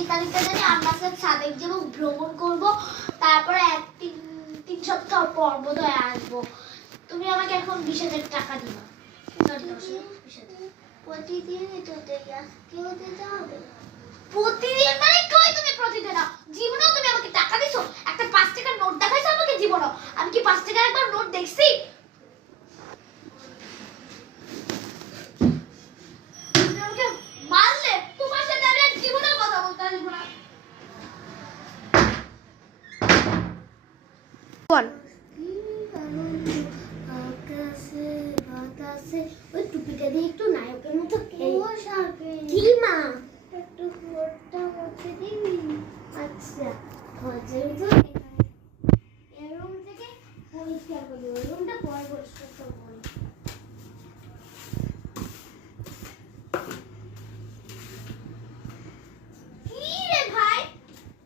এই তারিখটা জানি আমরা সাদেক যাব, ভ্রমণ করব, তারপরে 3 সপ্তাহ পর বোধহয় আসবো। তুমি আমাকে এখন 20,000 টাকা দিবা। প্রতিদিনই তো দেই, আজকেও দিতে হবে। প্রতিদিন মানে কই তুমি প্রতিদিন দাও? জীবনেও তুমি আমাকে টাকা দিছো? একটা 5 টাকার নোট দেখাইছো আমাকে জীবনেও? আমি কি 5 টাকার একবার নোট দেখছি? তুমি আমাকে মারলে তোমার সাথে আমি আর জীবনেও কথা বলতে আসবো না। বল। ওই টুপিটা দিয়ে একটু নায়কের মতো কি মা একটু ফোরটা মুছে দিবি? আচ্ছা এর রুম থেকে পরিষ্কার করি, ওই রুমটা পরে পরিষ্কার করবো। কি রে ভাই,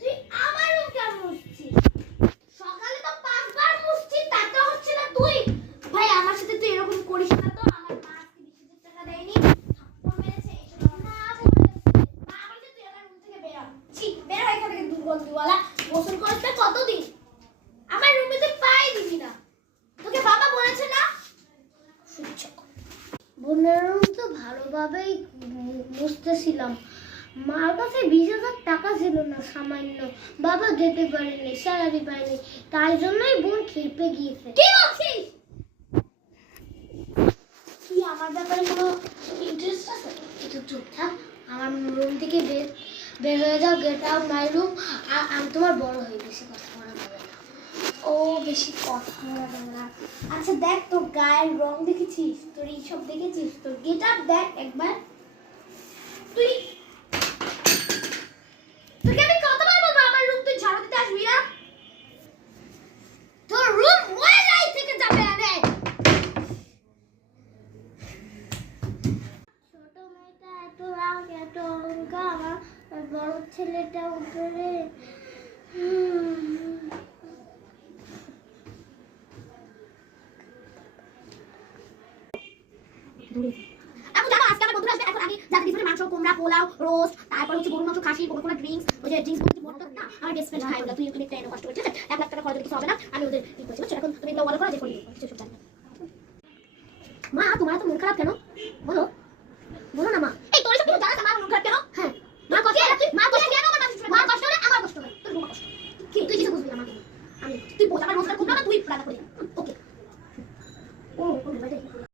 তুই আমার রুম কেন মুছছিস? সকালে তো 5 বার মুছছি, তাতে হচ্ছে না তুই? ভাই আমার সাথে তুই এরকম করিস না তো। আমার মা আজকে 20,000 টাকা দেয়নি, থাপ্পড় মেরেছে। এসব না বলেছে তুই আমার রুম থেকে বের হ। ছি, বের হ এখান থেকে দুর্গন্ধওয়ালা। গোসল করতে কতদিন? আমার রুমে তুই পাই দিবি না। তোকে বাবা বলেছে না? বোনের রুম তো ভালোভাবেই মুছতেছিলাম। মার কাছে 20,000 টাকা ছিল না, সামান্য। বাবা দিতে পারেনি, স্যালারি পায়নি, তাই জন্যই বোন খেপে গিয়েছে। কি বলছিস? তুই আমার ব্যাপারে কোনো ইন্টারেস্ট আছে? একটু চুপ থাক। আমার রুম থেকে বের হয়ে যাও, গেট আউট মাই রুম। আমি তোমার বড় হয়ে গেছি, কথা বলা যাবে না। ও বেশি কথা বলা যাবে না। আচ্ছা দেখ, তোর গায়ের রং দেখেছিস? তোর এইসব দেখেছিস? তোর গেট আপ দেখ একবার। তুই তোকে আমি কতবার বলবো আমার রুম তুই ঝাড়ু দিতে আসবি না? তোর রুম ময়লাই থেকে যাবে আরে। ছোট মেয়েটা এত রাগ, এত অহংকার, আমার বড় ছেলেটা উপরে। আপু জানো আজকে আমার বন্ধুরা আসবে, এখন আমি যাতে ডিফারেন্ট মাংস, কুমড়া, পোলাও, রোস্ট, তারপর হচ্ছে গরুর মাংস, খাসি, কোকা-কোলা ড্রিঙ্কস, ওই যে ড্রিঙ্কস বলতে বড় না, আমার বেস্ট ফ্রেন্ড খায় ওটা। তুই একটা এনে কষ্ট করে, ঠিক আছে? 1 লাখ টাকা খরচ কিছু হবে না, আমি ওদের ঠিক করছি। বুঝছো? এখন তুমি এগুলো অর্ডার করো, যে করে দিও, কিছু সব জানি না। মা তোমার তো মন খারাপ কেন? বলো বলো না মা।